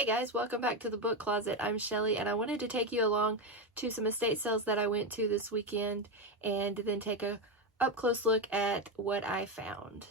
Hey guys, welcome back to the book closet. I'm Shelly and I wanted to take you along to some estate sales that I went to this weekend and then take a up close look at what I found.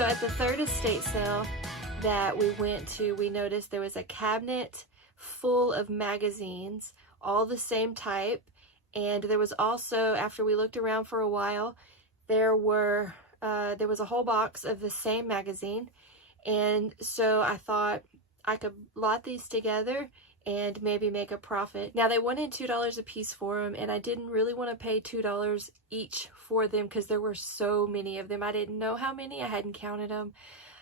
At the third estate sale that we went to, we noticed there was a cabinet full of magazines, all the same type, and there was also, after we looked around for a while, there was a whole box of the same magazine, and so I thought I could lot these together and maybe make a profit. Now they wanted $2 a piece for them, and I didn't really want to pay $2 each for them because there were so many of them. I didn't know how many, I hadn't counted them.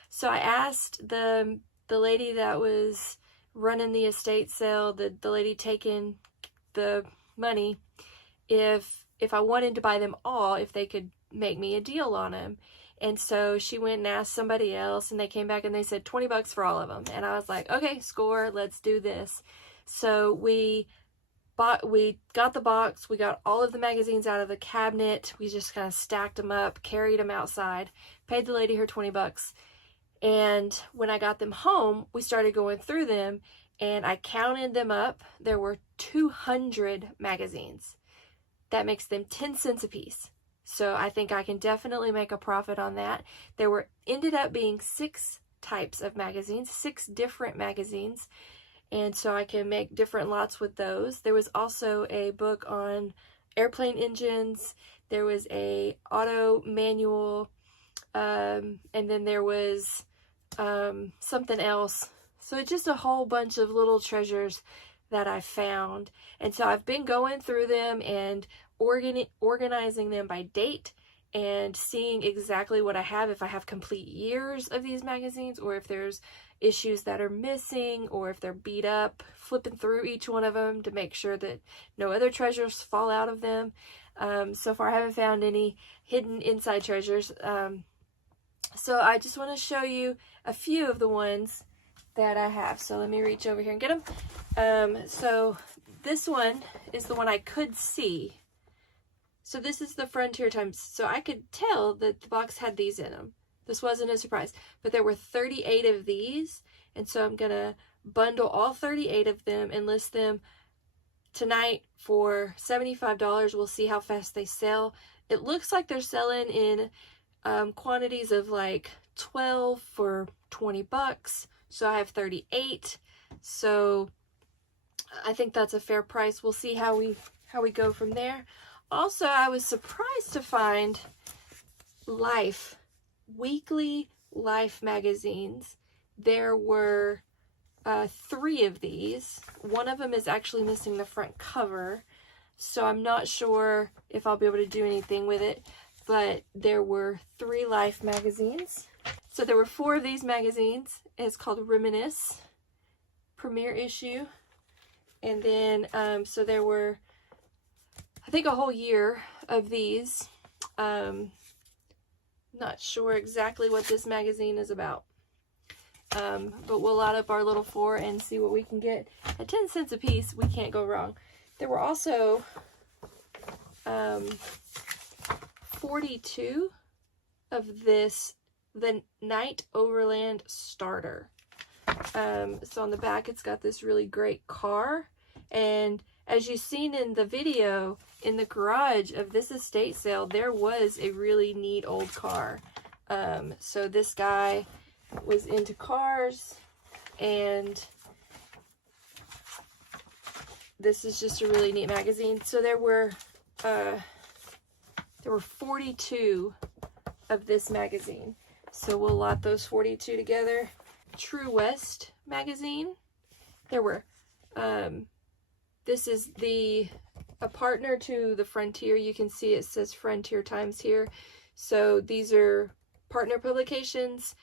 So I asked the lady that was running the estate sale, the lady taking the money, if I wanted to buy them all, if they could make me a deal on them. And so she went and asked somebody else, and they came back and they said $20 for all of them. And I was like, okay, score, let's do this. So we got the box, we got all of the magazines out of the cabinet, we just kind of stacked them up, carried them outside, paid the lady her $20. And when I got them home, we started going through them, and I counted them up. There were 200 magazines. That makes them 10 cents a piece. So I think I can definitely make a profit on that. There ended up being 6 types of magazines, 6 different magazines, and so I can make different lots with those. There was also a book on airplane engines. There was a auto manual, and then there was something else. So it's just a whole bunch of little treasures that I found. And so I've been going through them and organizing them by date and seeing exactly what I have, if I have complete years of these magazines, or if there's issues that are missing, or if they're beat up, flipping through each one of them to make sure that no other treasures fall out of them. So far I haven't found any hidden inside treasures. So I just want to show you a few of the ones that I have. So let me reach over here and get them. So this one is the one I could see. So this is the Frontier Times. So I could tell that the box had these in them. This wasn't a surprise, but there were 38 of these. And so I'm gonna bundle all 38 of them and list them tonight for $75. We'll see how fast they sell. It looks like they're selling in quantities of like 12 for 20 bucks. So I have 38. So I think that's a fair price. We'll see how we go from there. Also, I was surprised to find weekly Life magazines. There were 3 of these. One of them is actually missing the front cover, so I'm not sure if I'll be able to do anything with it, but there were 3 Life magazines. So there were 4 of these magazines. It's called Reminisce, premiere issue. And then, so there were, I think, a whole year of these. Not sure exactly what this magazine is about. But we'll add up our little 4 and see what we can get. At 10 cents a piece, we can't go wrong. There were also 42 of this, the Night Overland Starter. So on the back, it's got this really great car. And as you've seen in the video, in the garage of this estate sale, there was a really neat old car. So this guy was into cars, and this is just a really neat magazine. So there were 42 of this magazine. So we'll lot those 42 together. True West magazine. There were, this is a partner to the Frontier. You can see it says Frontier Times here. So these are partner publications.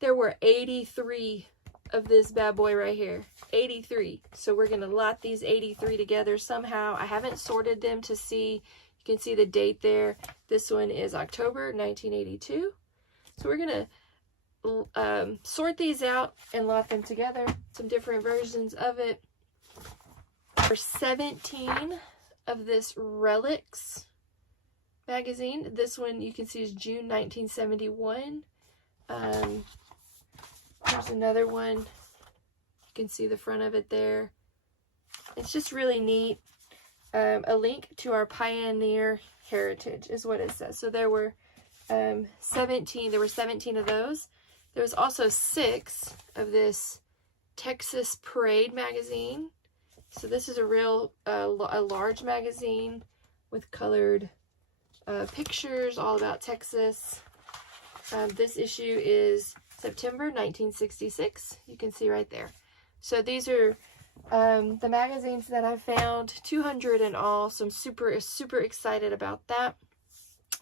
There were 83 of this bad boy right here. 83. So we're going to lot these 83 together somehow. I haven't sorted them to see. You can see the date there. This one is October 1982. So we're going to sort these out and lot them together. Some different versions of it. There's 17 of this Relics magazine. This one you can see is June 1971. There's another one. You can see the front of it there. It's just really neat. A link to our pioneer heritage is what it says. So there were 17. There were 17 of those. There was also 6 of this Texas Parade magazine. So this is a real a large magazine with colored pictures all about Texas. This issue is September 1966. You can see right there. So these are the magazines that I found, 200 in all. So I'm super excited about that.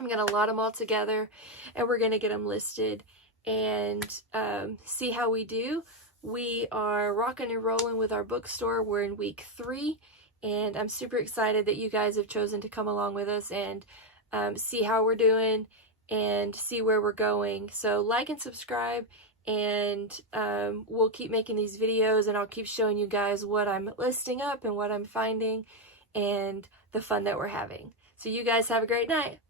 I'm going to lot them all together, and we're going to get them listed and see how we do. We are rocking and rolling with our bookstore. We're in week 3, and I'm super excited that you guys have chosen to come along with us and see how we're doing and see where we're going. So like and subscribe, and we'll keep making these videos, and I'll keep showing you guys what I'm listing up and what I'm finding and the fun that we're having. So you guys have a great night.